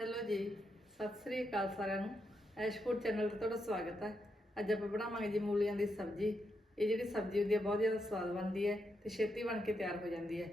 Hello ਜੀ, ਸਤਿ ਸ੍ਰੀ ਅਕਾਲ ਸਾਰਿਆਂ ਨੂੰ। ਐਸ਼ਪੁਰ ਚੈਨਲ ਤੇ ਤੁਹਾਡਾ ਸਵਾਗਤ ਹੈ। ਅੱਜ ਆਪਾਂ ਬਣਾਵਾਂਗੇ ਜੀ ਮੂਲੀਆਂ ਦੀ ਸਬਜ਼ੀ। ਇਹ ਜਿਹੜੀ ਸਬਜ਼ੀ ਹੁੰਦੀ ਹੈ, ਬਹੁਤ ਜ਼ਿਆਦਾ ਸਵਾਦ ਬਣਦੀ ਹੈ ਤੇ ਛੇਤੀ ਬਣ ਕੇ ਤਿਆਰ ਹੋ ਜਾਂਦੀ ਹੈ।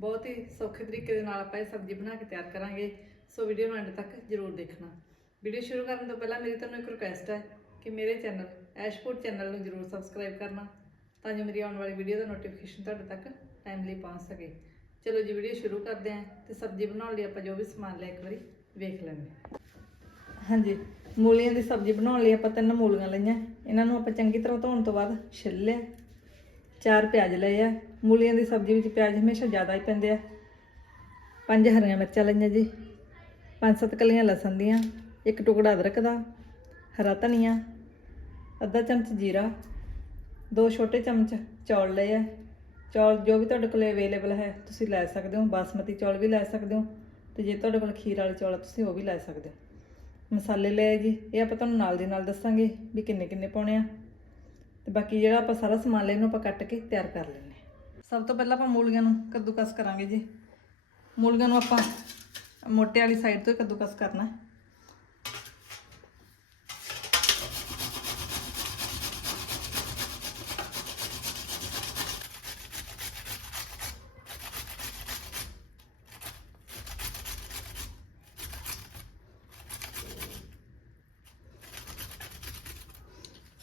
ਬਹੁਤ ਹੀ ਸੌਖੇ ਤਰੀਕੇ ਦੇ ਨਾਲ ਆਪਾਂ ਇਹ ਸਬਜ਼ੀ ਬਣਾ ਕੇ ਤਿਆਰ ਕਰਾਂਗੇ। ਸੋ ਵੀਡੀਓ ਨੂੰ ਐਂਡ ਤੱਕ ਜ਼ਰੂਰ ਦੇਖਣਾ। ਵੀਡੀਓ ਸ਼ੁਰੂ ਕਰਨ ਤੋਂ ਪਹਿਲਾਂ ਮੇਰੀ ਤੁਹਾਨੂੰ ਇੱਕ ਰਿਕੁਐਸਟ ਹੈ ਕਿ ਮੇਰੇ ਚੈਨਲ ਐਸ਼ਪੁਰ ਚੈਨਲ ਨੂੰ ਜ਼ਰੂਰ ਸਬਸਕ੍ਰਾਈਬ ਕਰਨਾ, ਤਾਂ ਜੋ ਮੇਰੀ ਆਉਣ ਵਾਲੀ ਵੀਡੀਓ ਦਾ ਨੋਟੀਫਿਕੇਸ਼ਨ ਤੁਹਾਡੇ ਤੱਕ ਟਾਈਮਲੀ ਪਹੁੰਚ ਸਕੇ। ਚਲੋ ਜੀ ਵੀਡੀਓ ਸ਼ੁਰੂ ਕਰਦੇ ਹਾਂ ਤੇ ਸਬਜ਼ੀ ਬਣਾਉਣ ਲਈ ਆਪਾਂ ਜੋ ਵੀ ਸਮਾਨ ਲਿਆ ਇੱਕ ਵਾਰੀ ਵੇਖ ਲੈਂਦੇ ਹਾਂਜੀ, ਮੂਲੀਆਂ ਦੀ ਸਬਜ਼ੀ ਬਣਾਉਣ ਲਈ ਆਪਾਂ ਤਿੰਨ ਮੂਲੀਆਂ ਲਈਆਂ। ਇਹਨਾਂ ਨੂੰ ਆਪਾਂ ਚੰਗੀ ਤਰ੍ਹਾਂ ਧੋਣ ਤੋਂ ਬਾਅਦ ਛਿੱਲਿਆ। ਚਾਰ ਪਿਆਜ਼ ਲਏ ਆ। ਮੂਲੀਆਂ ਦੀ ਸਬਜ਼ੀ ਵਿੱਚ ਪਿਆਜ਼ ਹਮੇਸ਼ਾ ਜ਼ਿਆਦਾ ਹੀ ਪੈਂਦੇ ਆ। ਪੰਜ ਹਰੀਆਂ ਮਿਰਚਾਂ ਲਈਆਂ ਜੀ। ਪੰਜ ਸੱਤ ਕਲੀਆਂ ਲਸਣ ਦੀਆਂ। ਇੱਕ ਟੁਕੜਾ ਅਦਰਕ ਦਾ। ਹਰਾ ਧਨੀਆ। ਅੱਧਾ ਚਮਚ ਜੀਰਾ। ਦੋ ਛੋਟੇ ਚਮਚ ਚੌਲ ਲਏ ਆ। ਚੌਲ ਜੋ ਵੀ ਤੁਹਾਡੇ ਕੋਲ ਅਵੇਲੇਬਲ ਹੈ, ਤੁਸੀਂ ਲੈ ਸਕਦੇ ਹੋ। ਬਾਸਮਤੀ ਚੌਲ ਵੀ ਲੈ ਸਕਦੇ ਹੋ। ਤੇ ਜੇ ਤੁਹਾਡੇ ਕੋਲ ਖੀਰ ਵਾਲੇ ਚੌਲ ਆ, ਤੁਸੀਂ ਉਹ ਵੀ ਲੈ ਸਕਦੇ ਹੋ। ਮਸਾਲੇ ਲਏ ਜੀ ਇਹ ਆਪਾਂ ਤੁਹਾਨੂੰ ਨਾਲ ਦੀ ਨਾਲ ਦੱਸਾਂਗੇ ਵੀ ਕਿੰਨੇ ਕਿੰਨੇ ਪਾਉਣੇ ਆ। ਤੇ ਬਾਕੀ ਜਿਹੜਾ ਆਪਾਂ ਸਾਰਾ ਸਮਾਨ ਲੈ ਇਹਨੂੰ ਆਪਾਂ ਕੱਟ ਕੇ ਤਿਆਰ ਕਰ ਲੈਂਦੇ ਹਾਂ। ਸਭ ਤੋਂ ਪਹਿਲਾਂ ਆਪਾਂ ਮੂਲੀਆਂ ਨੂੰ ਕੱਦੂਕਸ ਕਰਾਂਗੇ ਜੀ। ਮੂਲੀਆਂ ਨੂੰ ਆਪਾਂ ਮੋਟੇ ਵਾਲੀ ਸਾਈਡ ਤੋਂ ਹੀ ਕੱਦੂਕਸ ਕਰਨਾ ਹੈ।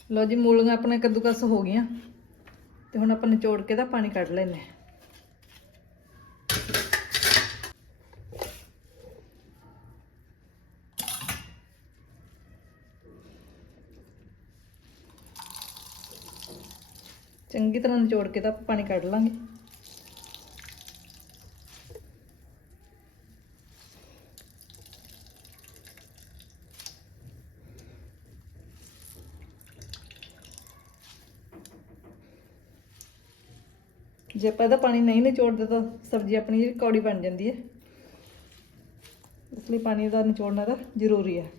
ਲਓ ਜੀ, ਮੂਲੀਆਂ ਆਪਣੇ ਕੱਦੂਕਸ ਹੋ ਗਈਆਂ। ਤੇ ਹੁਣ ਆਪਾਂ ਨਿਚੋੜ ਕੇ ਦਾ ਪਾਣੀ ਕੱਢ ਲੈਨੇ ਹਾਂ। ਚੰਗੀ ਤਰ੍ਹਾਂ ਨਿਚੋੜ ਕੇ ਤਾਂ ਪਾਣੀ ਕੱਢ ਲਾਂਗੇ। ਜੇ ਆਪਾਂ ਇਹਦਾ ਪਾਣੀ ਨਹੀਂ ਨਿਚੋੜਦੇ ਤਾਂ ਸਬਜ਼ੀ ਆਪਣੀ ਜਿਹੜੀ ਕੌੜੀ ਬਣ ਜਾਂਦੀ ਹੈ। ਇਸ ਲਈ ਪਾਣੀ ਦਾ ਨਿਚੋੜਨਾ ਤਾਂ ਜ਼ਰੂਰੀ ਹੈ।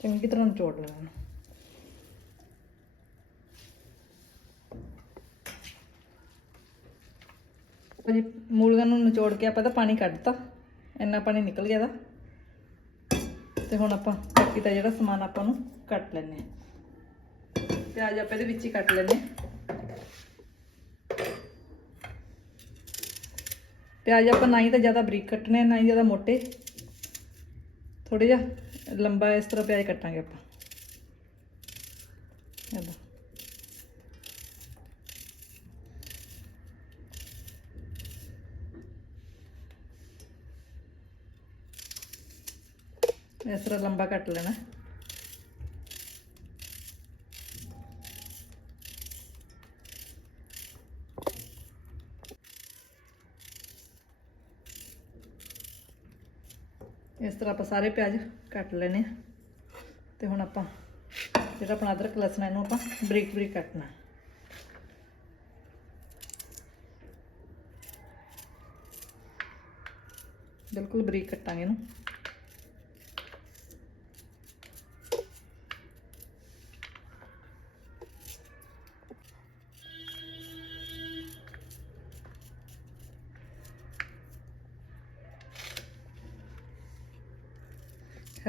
ਚੰਗੀ ਤਰ੍ਹਾਂ ਨਿਚੋੜ ਲੈਣਾ ਜੀ ਮੂਲੀਆਂ ਨੂੰ ਨਿਚੋੜ ਕੇ ਆਪਾਂ ਤਾਂ ਪਾਣੀ ਕੱਢਤਾ। ਇੰਨਾ ਪਾਣੀ ਨਿਕਲ ਗਿਆ ਦਾ ਤੇ ਹੁਣ ਆਪਾਂ ਬਾਕੀ ਦਾ ਜਿਹੜਾ ਸਮਾਨ ਆਪਾਂ ਨੂੰ ਕੱਟ ਲੈਣੇ ਆ ਪਿਆਜ਼ ਆਪਾਂ ਇਹਦੇ ਵਿੱਚ ਹੀ ਕੱਟ ਲੈਣੇ ਪਿਆਜ਼ ਆਪਾਂ ਨਾ ਹੀ ਤਾਂ ਜ਼ਿਆਦਾ ਬਰੀਕ ਕੱਟਣੇ, ਨਾ ਹੀ ਜ਼ਿਆਦਾ ਮੋਟੇ। ਥੋੜੇ ਜਿਹਾ ਲੰਬਾ ਇਸ ਤਰ੍ਹਾਂ ਪਿਆਜ਼ ਕੱਟਾਂਗੇ ਆਪਾਂ ਇਹਦਾ ਇਸ ਤਰ੍ਹਾਂ ਲੰਬਾ ਕੱਟ ਲੈਣਾ ਇਸ ਤਰ੍ਹਾਂ ਆਪਾਂ ਸਾਰੇ ਪਿਆਜ਼ ਕੱਟ ਲੈਣੇ ਆ। ਤੇ ਹੁਣ ਆਪਾਂ ਜਿਹੜਾ ਆਪਣਾ ਅਦਰਕ ਲਸਣ ਇਹਨੂੰ ਆਪਾਂ ਬਰੀਕ ਬਰੀਕ ਕੱਟਣਾ। ਬਿਲਕੁਲ ਬਰੀਕ ਕੱਟਾਂਗੇ ਇਹਨੂੰ।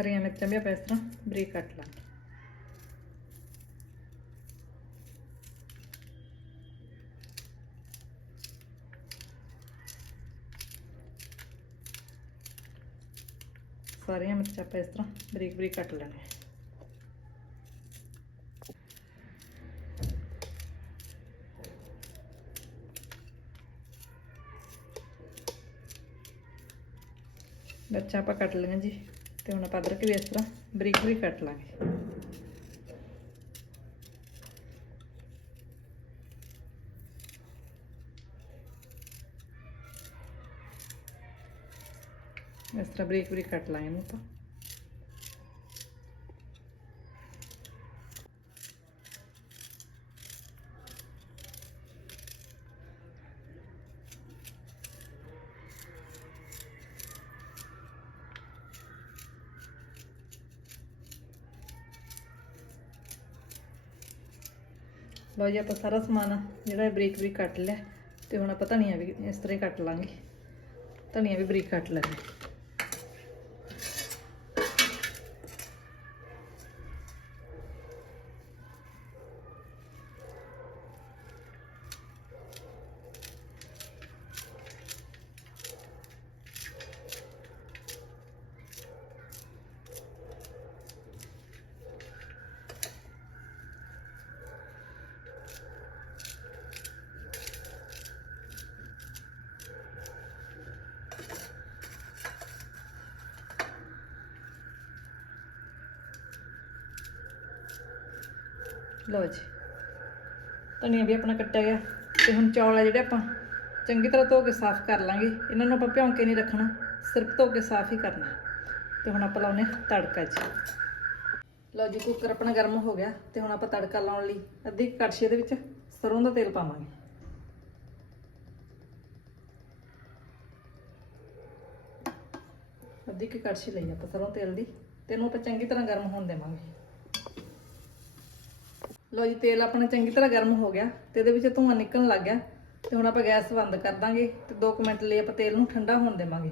ਹਰੀਆਂ ਮਿਰਚਾਂ ਵੀ ਆਪਾਂ ਇਸ ਤਰ੍ਹਾਂ ਬਰੀਕ ਕੱਟ ਲਾਂਗੇ ਸਾਰੀਆਂ ਮਿਰਚਾਂ ਆਪਾਂ ਇਸ ਤਰ੍ਹਾਂ ਬਰੀਕ ਬਰੀਕ ਕੱਟ ਲੈਣੇ ਮਿਰਚਾਂ ਆਪਾਂ ਕੱਟ ਲਈਆਂ ਜੀ। ਤੇ ਹੁਣ ਆਪਾਂ ਅਦਰਕ ਵੀ ਇਸ ਤਰ੍ਹਾਂ ਬਰੀਕ ਬਰੀਕ ਕੱਟ ਲਾਂਗੇ। ਇਸ ਤਰ੍ਹਾਂ ਬਰੀਕ ਬਰੀਕ ਕੱਟ ਲਾਂਗੇ ਇਹਨੂੰ ਆਪਾਂ। ਲਓ ਜੀ, ਆਪਾਂ ਸਾਰਾ ਸਮਾਨ ਜਿਹੜਾ ਬਰੀਕ ਬਰੀਕ ਕੱਟ ਲਿਆ ਤੇ ਹੁਣ ਆਪਾਂ ਧਨੀਆ ਵੀ ਇਸ ਤਰ੍ਹਾਂ ਹੀ ਕੱਟ ਲਾਂਗੇ। ਧਨੀਆ ਵੀ ਬਰੀਕ ਕੱਟ ਲੈਂਦੇ ਲਓ ਜੀ। ਧਨੀਆ ਵੀ ਆਪਣਾ ਕੱਟਿਆ ਗਿਆ ਤੇ ਹੁਣ ਚੌਲ ਆ ਜਿਹੜੇ ਆਪਾਂ ਚੰਗੀ ਤਰ੍ਹਾਂ ਧੋ ਕੇ ਸਾਫ਼ ਕਰ ਲਾਂਗੇ। ਇਹਨਾਂ ਨੂੰ ਆਪਾਂ ਭਿਉਂ ਕੇ ਨਹੀਂ ਰੱਖਣਾ, ਸਿਰਫ ਧੋ ਕੇ ਸਾਫ਼ ਹੀ ਕਰਨਾ। ਤੇ ਹੁਣ ਆਪਾਂ ਲਾਉਨੇ ਆ ਤੜਕਾ ਜੀ। ਲਓ ਜੀ ਕੁੱਕਰ ਆਪਣਾ ਗਰਮ ਹੋ ਗਿਆ ਤੇ ਹੁਣ ਆਪਾਂ ਤੜਕਾ ਲਾਉਣ ਲਈ ਅੱਧੀ ਕੁ ਕੜਛੀ ਦੇ ਵਿੱਚ ਸਰੋਂ ਦਾ ਤੇਲ ਪਾਵਾਂਗੇ। ਅੱਧੀ ਕੁ ਕੜਛੀ ਲਈ ਆਪਾਂ ਸਰੋਂ ਤੇਲ ਦੀ ਤੇ ਇਹਨੂੰ ਆਪਾਂ ਚੰਗੀ ਤਰ੍ਹਾਂ ਗਰਮ ਹੋਣ ਦੇਵਾਂਗੇ। ਲੋ ਜੀ, ਤੇਲ ਆਪਣਾ ਚੰਗੀ ਤਰ੍ਹਾਂ ਗਰਮ ਹੋ ਗਿਆ ਤੇ ਇਹਦੇ ਵਿੱਚ ਧੂੰਆਂ ਨਿਕਲਣ ਲੱਗ ਗਿਆ ਤੇ ਹੁਣ ਆਪਾਂ ਗੈਸ ਬੰਦ ਕਰ ਦਾਂਗੇ ਤੇ 2 ਮਿੰਟ ਲਈ ਆਪਾਂ ਤੇਲ ਨੂੰ ਠੰਡਾ ਹੋਣ ਦੇਵਾਂਗੇ।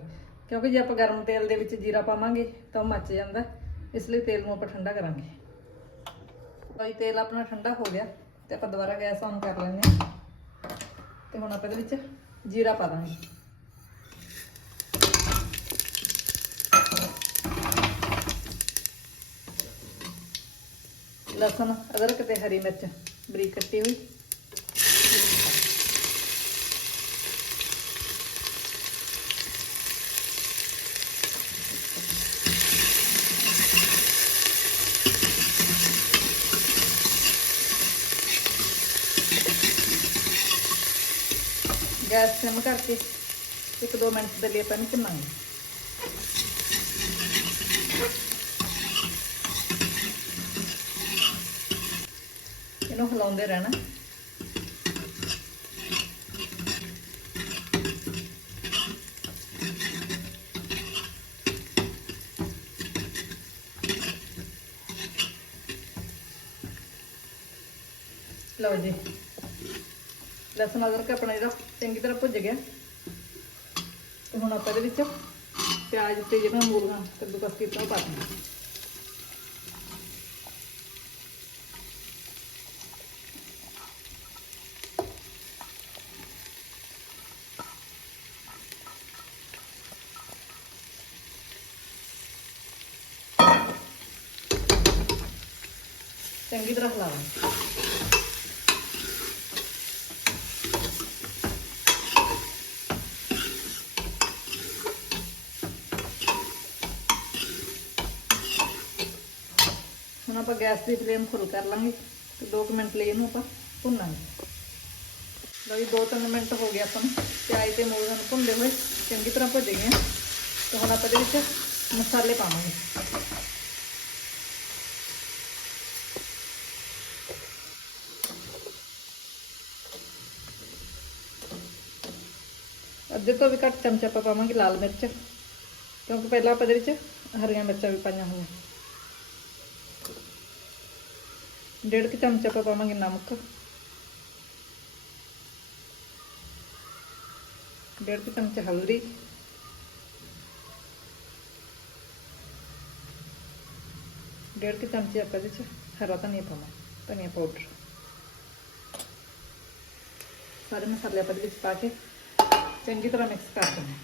ਕਿਉਂਕਿ ਜੇ ਆਪਾਂ ਗਰਮ ਤੇਲ ਦੇ ਵਿੱਚ ਜੀਰਾ ਪਾਵਾਂਗੇ ਤਾਂ ਉਹ ਮੱਚ ਜਾਂਦਾ, ਇਸ ਲਈ ਤੇਲ ਨੂੰ ਆਪਾਂ ਠੰਡਾ ਕਰਾਂਗੇ। ਲੋ ਜੀ, ਤੇਲ ਆਪਣਾ ਠੰਡਾ ਹੋ ਗਿਆ ਤੇ ਆਪਾਂ ਦੁਬਾਰਾ ਗੈਸ ਔਨ ਕਰ ਲੈਂਦੇ ਹਾਂ ਤੇ ਹੁਣ ਆਪਾਂ ਇਹਦੇ ਵਿੱਚ ਜੀਰਾ ਪਾ ਦਾਂਗੇ। ਲਸਣ, ਅਦਰਕ ਤੇ ਹਰੀ ਮਿਰਚ, ਬਰੀਕ ਕੱਟੀ ਹੋਈ। ਗੈਸ ਸਿਮ ਕਰਕੇ ਇੱਕ ਦੋ ਮਿੰਟ ਦੇ ਲਈ ਆਪਾਂ ਇਹਨੂੰ ਭੁੰਨਾਂਗੇ। ਇਹਨੂੰ ਹਿਲਾਉਂਦੇ ਰਹਿਣਾ। ਲਓ ਜੀ। ਲਸਣ ਅਦਰਕ ਆਪਣਾ ਜਿਹੜਾ ਚੰਗੀ ਤਰ੍ਹਾਂ ਭੁੱਜ ਗਿਆ। ਤੇ ਹੁਣ ਆਪਾਂ ਇਹਦੇ ਵਿੱਚ ਪਿਆਜ਼ ਤੇ ਜਿਹੜਾ ਮੂਲੀਆਂ ਕੱਦੂਕਸ ਕੀਤਾ ਉਹ ਪਾ ਦਿੰਦੇ ਚੰਗੀ ਤਰ੍ਹਾਂ ਹਿਲਾਵਾਂਗੇ ਹੁਣ ਆਪਾਂ ਗੈਸ ਦੀ ਫਲੇਮ ਫੁੱਲ ਕਰ ਲਾਂਗੇ ਤੇ 2 ਮਿੰਟ ਲਈ ਇਹਨੂੰ ਆਪਾਂ ਭੁੰਨਾਂਗੇ। ਲਓ ਜੀ 2-3 ਮਿੰਟ ਹੋ ਗਏ ਆਪਾਂ ਨੂੰ। ਪਿਆਜ਼ ਤੇ ਮੂਲੀਆਂ ਨੂੰ ਭੁੰਨਦੇ ਹੋਏ ਚੰਗੀ ਤਰ੍ਹਾਂ ਭੁੱਜ ਗਏ ਆ ਤੇ ਹੁਣ ਆਪਾਂ ਇਹਦੇ ਵਿੱਚ ਮਸਾਲੇ ਪਾਵਾਂਗੇ। ਅੱਧੇ ਤੋਂ ਵੀ ਘੱਟ ਚਮਚ ਆਪਾਂ ਪਾਵਾਂਗੇ ਲਾਲ ਮਿਰਚ, ਕਿਉਂਕਿ ਪਹਿਲਾਂ ਆਪਾਂ ਇਹਦੇ ਵਿੱਚ ਹਰੀਆਂ ਮਿਰਚਾਂ ਵੀ ਪਾਈਆਂ ਹੋਈਆਂ। ਡੇਢ ਕੁ ਚਮਚ ਆਪਾਂ ਪਾਵਾਂਗੇ ਨਮਕ। ਡੇਢ ਕੁ ਚਮਚ ਹਲਦੀ। ਡੇਢ ਕੁ ਚਮਚੇ ਆਪਾਂ ਇਹਦੇ ਚ ਹਰਾ ਧਨੀਆ ਪਾਵਾਂ ਧਨੀਆ ਪਾਊਡਰ। ਸਾਰੇ ਮਸਾਲੇ ਆਪਾਂ ਇਹਦੇ ਵਿੱਚ ਪਾ ਕੇ ਚੰਗੀ ਤਰ੍ਹਾਂ ਮਿਕਸ ਕਰ ਦੇਣਾ।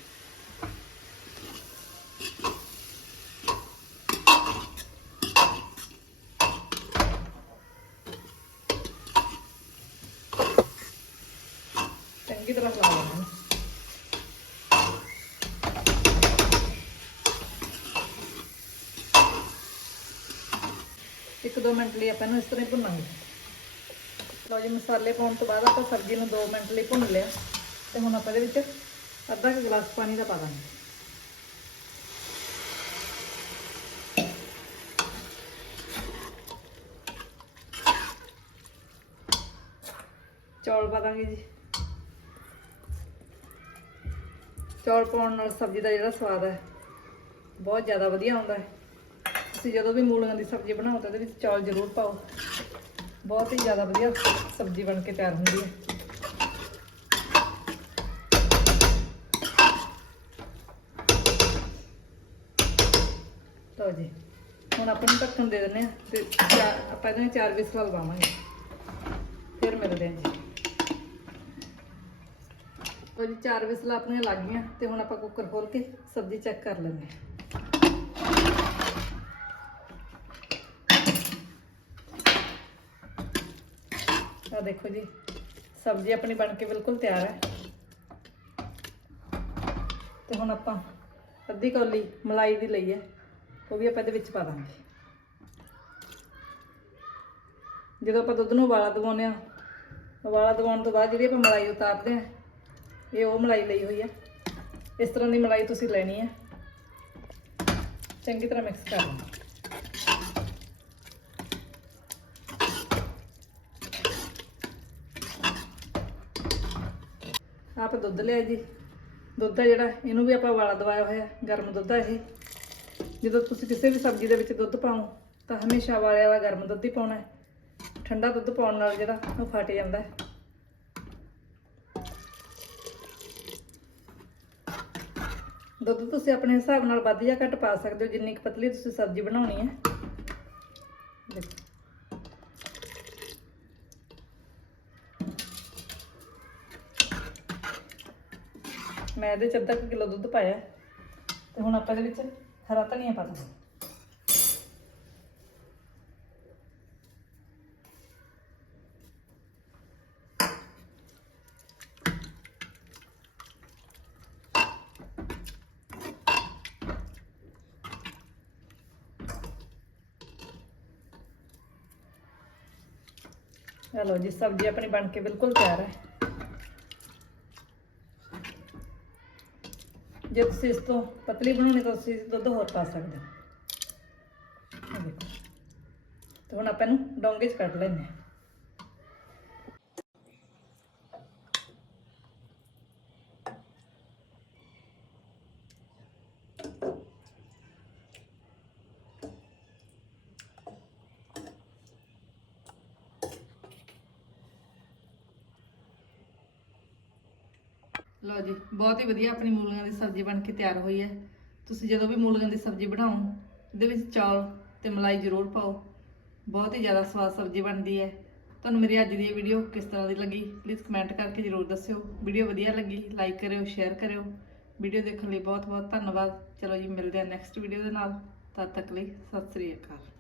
ਚੰਗੀ ਤਰ੍ਹਾਂ ਹਿਲਾ ਲੈਣਾ। ਇੱਕ ਦੋ ਮਿੰਟ ਲਈ ਆਪਾਂ ਇਹਨੂੰ ਇਸ ਤਰ੍ਹਾਂ ਹੀ ਭੁੰਨਾਂਗੇ। ਲਓ ਜੀ, ਮਸਾਲੇ ਪਾਉਣ ਤੋਂ ਬਾਅਦ ਆਪਾਂ ਸਬਜ਼ੀ ਨੂੰ 2 ਮਿੰਟ ਲਈ ਭੁੰਨ ਲਿਆ। ਤੇ ਹੁਣ ਆਪਾਂ ਇਹਦੇ ਵਿੱਚ ਅੱਧਾ ਕੁ ਗਲਾਸ ਪਾਣੀ ਦਾ ਪਾ ਦਾਂਗੇ। ਚੌਲ ਪਾ ਦਾਂਗੇ ਜੀ। ਚੌਲ ਪਾਉਣ ਨਾਲ ਸਬਜ਼ੀ ਦਾ ਜਿਹੜਾ ਸਵਾਦ ਹੈ, ਬਹੁਤ ਜ਼ਿਆਦਾ ਵਧੀਆ ਆਉਂਦਾ ਹੈ। ਤੁਸੀਂ ਜਦੋਂ ਵੀ ਮੂਲੀਆਂ ਦੀ ਸਬਜ਼ੀ ਬਣਾਓ ਤਾਂ ਉਹਦੇ ਵਿੱਚ ਚੌਲ ਜ਼ਰੂਰ ਪਾਓ। ਬਹੁਤ ਹੀ ਜ਼ਿਆਦਾ ਵਧੀਆ ਸਬਜ਼ੀ ਬਣ ਕੇ ਤਿਆਰ ਹੁੰਦੀ ਹੈ। ਹੁਣ ਆਪਾਂ ਨੂੰ ਢੱਕਣ ਦੇ ਦਿੰਦੇ ਆ ਤੇ ਚਾਰ, ਆਪਾਂ ਇਹਦੇ ਚਾਰ ਵਿਸਲ ਲਵਾਵਾਂਗੇ ਫਿਰ ਮਿਲਦੇ ਹਾਂ ਜੀ। ਉਹ ਜੀ, ਚਾਰ ਵਿਸਲਾਂ ਆਪਣੀਆਂ ਲੱਗ ਗਈਆਂ ਤੇ ਹੁਣ ਆਪਾਂ ਕੁੱਕਰ ਖੋਲ ਕੇ ਸਬਜ਼ੀ ਚੈੱਕ ਕਰ ਲੈਂਦੇ ਹਾਂ ਆ ਦੇਖੋ ਜੀ, ਸਬਜ਼ੀ ਆਪਣੀ ਬਣ ਕੇ ਬਿਲਕੁਲ ਤਿਆਰ ਹੈ। ਤੇ ਹੁਣ ਆਪਾਂ ਅੱਧੀ ਕੌਲੀ ਮਲਾਈ ਦੀ ਲਈ ਹੈ। ਉਹ ਵੀ ਆਪਾਂ ਇਹਦੇ ਵਿੱਚ ਪਾ ਦਾਂਗੇ। ਜਦੋਂ ਆਪਾਂ ਦੁੱਧ ਨੂੰ ਉਬਾਲਾ ਦਵਾਉਂਦੇ ਆ ਉਬਾਲਾ ਦਿਵਾਉਣ ਤੋਂ ਬਾਅਦ ਜਿਹੜੀ ਆਪਾਂ ਮਲਾਈ ਉਤਾਰਦੇ ਆ ਇਹ ਉਹ ਮਲਾਈ ਲਈ ਹੋਈ ਹੈ। ਇਸ ਤਰ੍ਹਾਂ ਦੀ ਮਲਾਈ ਤੁਸੀਂ ਲੈਣੀ ਹੈ। ਚੰਗੀ ਤਰ੍ਹਾਂ ਮਿਕਸ ਕਰ ਲਓ। ਆਪ ਦੁੱਧ ਲਿਆ ਜੀ। ਦੁੱਧ ਆ ਜਿਹੜਾ, ਇਹਨੂੰ ਵੀ ਆਪਾਂ ਉਬਾਲਾ ਦਵਾਇਆ ਹੋਇਆ ਗਰਮ ਦੁੱਧ ਆ ਇਹ। ਜਦੋਂ ਤੁਸੀਂ ਕਿਸੇ ਵੀ ਸਬਜ਼ੀ ਦੇ ਵਿੱਚ ਦੁੱਧ ਪਾਓ, ਤਾਂ ਹਮੇਸ਼ਾ ਉਬਾਲਿਆ ਵਾਲਾ ਗਰਮ ਦੁੱਧ ਹੀ ਪਾਉਣਾ ਹੈ। ਠੰਡਾ ਦੁੱਧ ਪਾਉਣ ਨਾਲ ਜਿਹੜਾ ਉਹ ਫਟ ਜਾਂਦਾ ਹੈ। ਦੁੱਧ ਤੁਸੀਂ ਆਪਣੇ ਹਿਸਾਬ ਨਾਲ ਵੱਧ ਜਾਂ ਘੱਟ ਪਾ ਸਕਦੇ ਹੋ, ਜਿੰਨੀ ਕੁ ਪਤਲੀ ਤੁਸੀਂ ਸਬਜ਼ੀ ਬਣਾਉਣੀ ਹੈ। ਮੈਂ ਇਹਦੇ ਚ ਅੱਧਾ ਕੁ ਕਿਲੋ ਦੁੱਧ ਪਾਇਆ ਤੇ ਹੁਣ ਆਪਾਂ ਇਹਦੇ ਵਿੱਚ ਹਰਾ ਧਨੀਆ ਪਾ ਦਾਂਗੇ ਚਲੋ ਜੀ ਸਬਜ਼ੀ ਆਪਣੀ ਬਣ ਕੇ ਬਿਲਕੁਲ ਤਿਆਰ ਹੈ। ਜੇ ਤੁਸੀਂ ਇਸ ਤੋਂ ਪਤਲੀ ਬਣਾਉਣੀ ਤਾਂ ਤੁਸੀਂ ਦੁੱਧ ਹੋਰ ਪਾ ਸਕਦੇ ਹੋ। ਆਹ ਤੇ ਹੁਣ ਆਪਾਂ ਇਹਨੂੰ ਡੋਂਗੇ 'ਚ ਕੱਢ ਲੈਂਦੇ ਹਾਂ। ਲਓ ਜੀ, ਬਹੁਤ ਹੀ ਵਧੀਆ ਆਪਣੀ ਮੂਲੀਆਂ ਦੀ ਸਬਜ਼ੀ ਬਣ ਕੇ ਤਿਆਰ ਹੋਈ ਹੈ। ਤੁਸੀਂ ਜਦੋਂ ਵੀ ਮੂਲੀਆਂ ਦੀ ਸਬਜ਼ੀ ਬਣਾਓ ਇਹਦੇ ਵਿੱਚ ਚੌਲ ਤੇ ਮਲਾਈ ਜ਼ਰੂਰ ਪਾਓ। ਬਹੁਤ ਹੀ ਜ਼ਿਆਦਾ ਸਵਾਦ ਸਬਜ਼ੀ ਬਣਦੀ ਹੈ। ਤੁਹਾਨੂੰ ਮੇਰੀ ਅੱਜ ਦੀ ਇਹ ਵੀਡੀਓ ਕਿਸ ਤਰ੍ਹਾਂ ਦੀ ਲੱਗੀ ਪਲੀਜ਼ ਕਮੈਂਟ ਕਰਕੇ ਜ਼ਰੂਰ ਦੱਸਿਓ। ਵੀਡੀਓ ਵਧੀਆ ਲੱਗੀ ਲਾਈਕ ਕਰਿਓ ਸ਼ੇਅਰ ਕਰਿਓ। ਵੀਡੀਓ ਦੇਖਣ ਲਈ ਬਹੁਤ ਬਹੁਤ ਧੰਨਵਾਦ। ਚਲੋ ਜੀ, ਮਿਲਦੇ ਹਾਂ ਨੈਕਸਟ ਵੀਡੀਓ ਦੇ ਨਾਲ। ਤਦ ਤੱਕ ਲਈ ਸਤਿ ਸ੍ਰੀ ਅਕਾਲ।